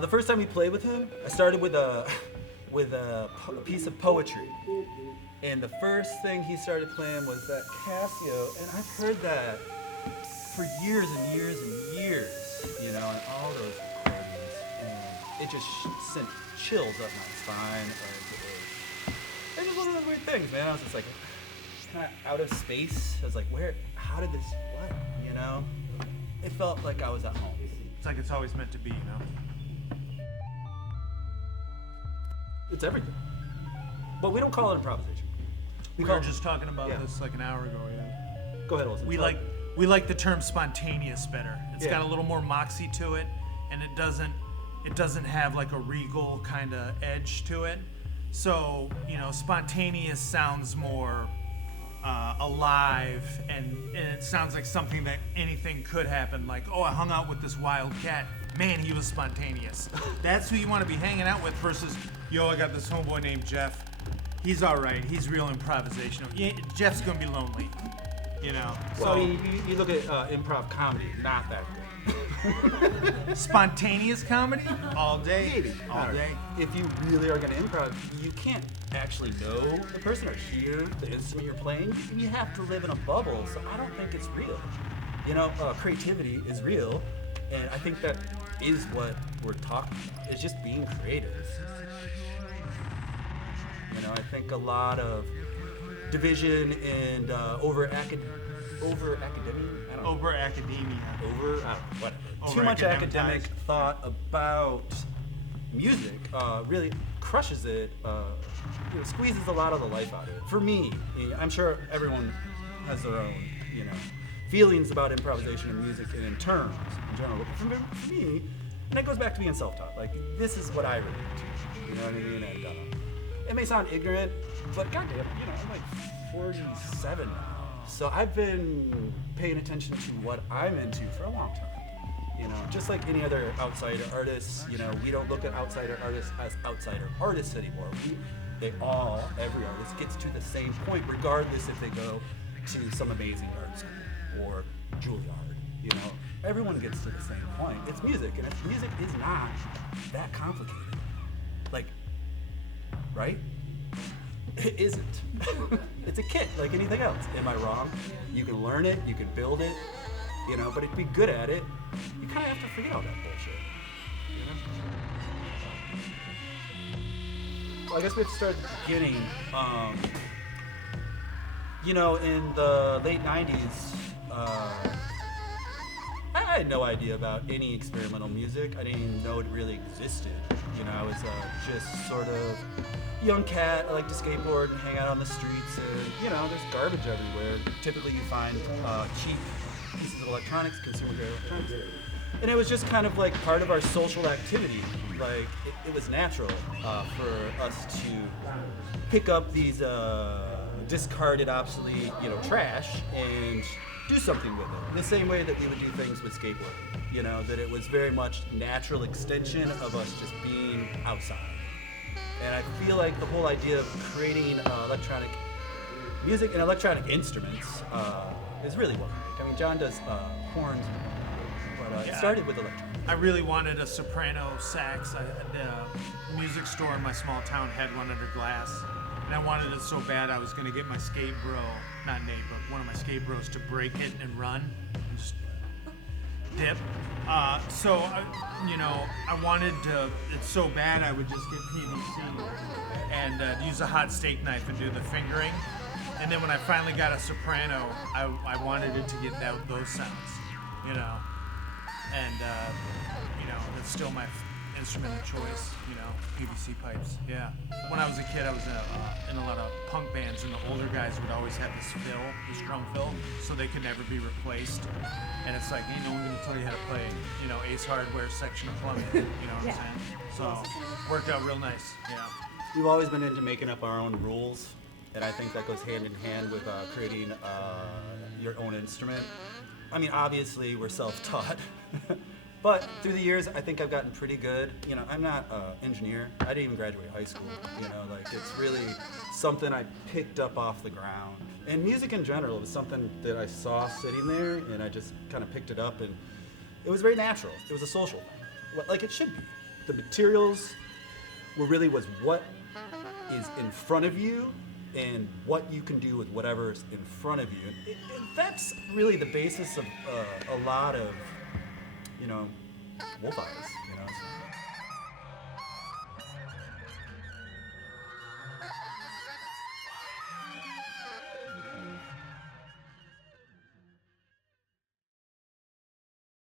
The first time we played with him, I started with a piece of poetry, and the first thing he started playing was that Casio, and I've heard that for years and years and years, you know, and all those recordings, and it just sent chills up my spine. It was one of those weird things, man. I was just like, kind of out of space. I was like, how did this, what, you know? It felt like I was at home. It's like it's always meant to be, you know? It's everything. But we don't call it improvisation. We were just talking about this like an hour ago, yeah. Go ahead, Olsen. We like the term spontaneous better. It's got a little more moxie to it, and it doesn't have like a regal kind of edge to it. So, you know, spontaneous sounds more alive, and it sounds like something that anything could happen. Like, oh, I hung out with this wild cat. Man, he was spontaneous. That's who you want to be hanging out with versus, yo, I got this homeboy named Jeff. He's all right. He's real improvisational. Yeah, Jeff's going to be lonely, you know. Well, you look at improv comedy, not that good. Spontaneous comedy? All day. Maybe. All day. If you really are going to improv, you can't actually know the person or hear the instrument you're playing. You have to live in a bubble, so I don't think it's real. You know, creativity is real, and I think that is what we're talking about. It's just being creative. You know, I think a lot of division and over academia. Too much academic thought about music really crushes it. Squeezes a lot of the life out of it. For me, I'm sure everyone has their own, you know, feelings about improvisation and music and in terms in general. But for me, and it goes back to being self-taught. Like, this is what I relate to. You know what I mean? And it may sound ignorant, but goddamn, you know, I'm like 47 now. So I've been paying attention to what I'm into for a long time. You know, just like any other outsider artists, you know, we don't look at outsider artists as outsider artists anymore. Every artist gets to the same point, regardless if they go to some amazing art school or Juilliard. You know, everyone gets to the same point. It's music, and music is not that complicated. Like, right? It isn't. It's a kit like anything else. Am I wrong? You can learn it, you can build it, you know, but to be good at it, you kind of have to forget all that bullshit. You know? Well, I guess we have to start at the beginning. You know, in the late 90s, I had no idea about any experimental music. I didn't even know it really existed. You know, I was just sort of young cat. I like to skateboard and hang out on the streets, and you know, there's garbage everywhere. Typically, you find cheap pieces of electronics, consumer-grade electronics, and it was just kind of like part of our social activity. Like it was natural for us to pick up these discarded, obsolete, you know, trash and do something with it. The same way that we would do things with skateboarding. You know, that it was very much natural extension of us just being outside. And I feel like the whole idea of creating electronic music and electronic instruments is really what we make. I mean, John does horns, but it started with electronic. I really wanted a soprano sax. The music store in my small town had one under glass, and I wanted it so bad I was going to get my skate bro, not Nate, but one of my skate bros to break it and run and just dip. So, I wanted to, it's so bad I would just get PVC and use a hot steak knife and do the fingering. And then when I finally got a soprano, I wanted it to get those sounds, you know. And, that's still my instrument of choice, you know, PVC pipes, yeah. When I was a kid, I was in a lot of punk bands, and the older guys would always have this drum fill, so they could never be replaced. And it's like, ain't no one gonna tell you how to play, you know, Ace Hardware section of plumbing, you know what I'm saying? So, worked out real nice, yeah. We've always been into making up our own rules, and I think that goes hand in hand with creating your own instrument. I mean, obviously, we're self-taught. But through the years, I think I've gotten pretty good. You know, I'm not an engineer. I didn't even graduate high school. You know, like it's really something I picked up off the ground. And music in general was something that I saw sitting there, and I just kind of picked it up, and it was very natural. It was a social thing, like it should be. the materials was what is in front of you and what you can do with whatever's in front of you. And that's really the basis of a lot of, Wolf Eyes.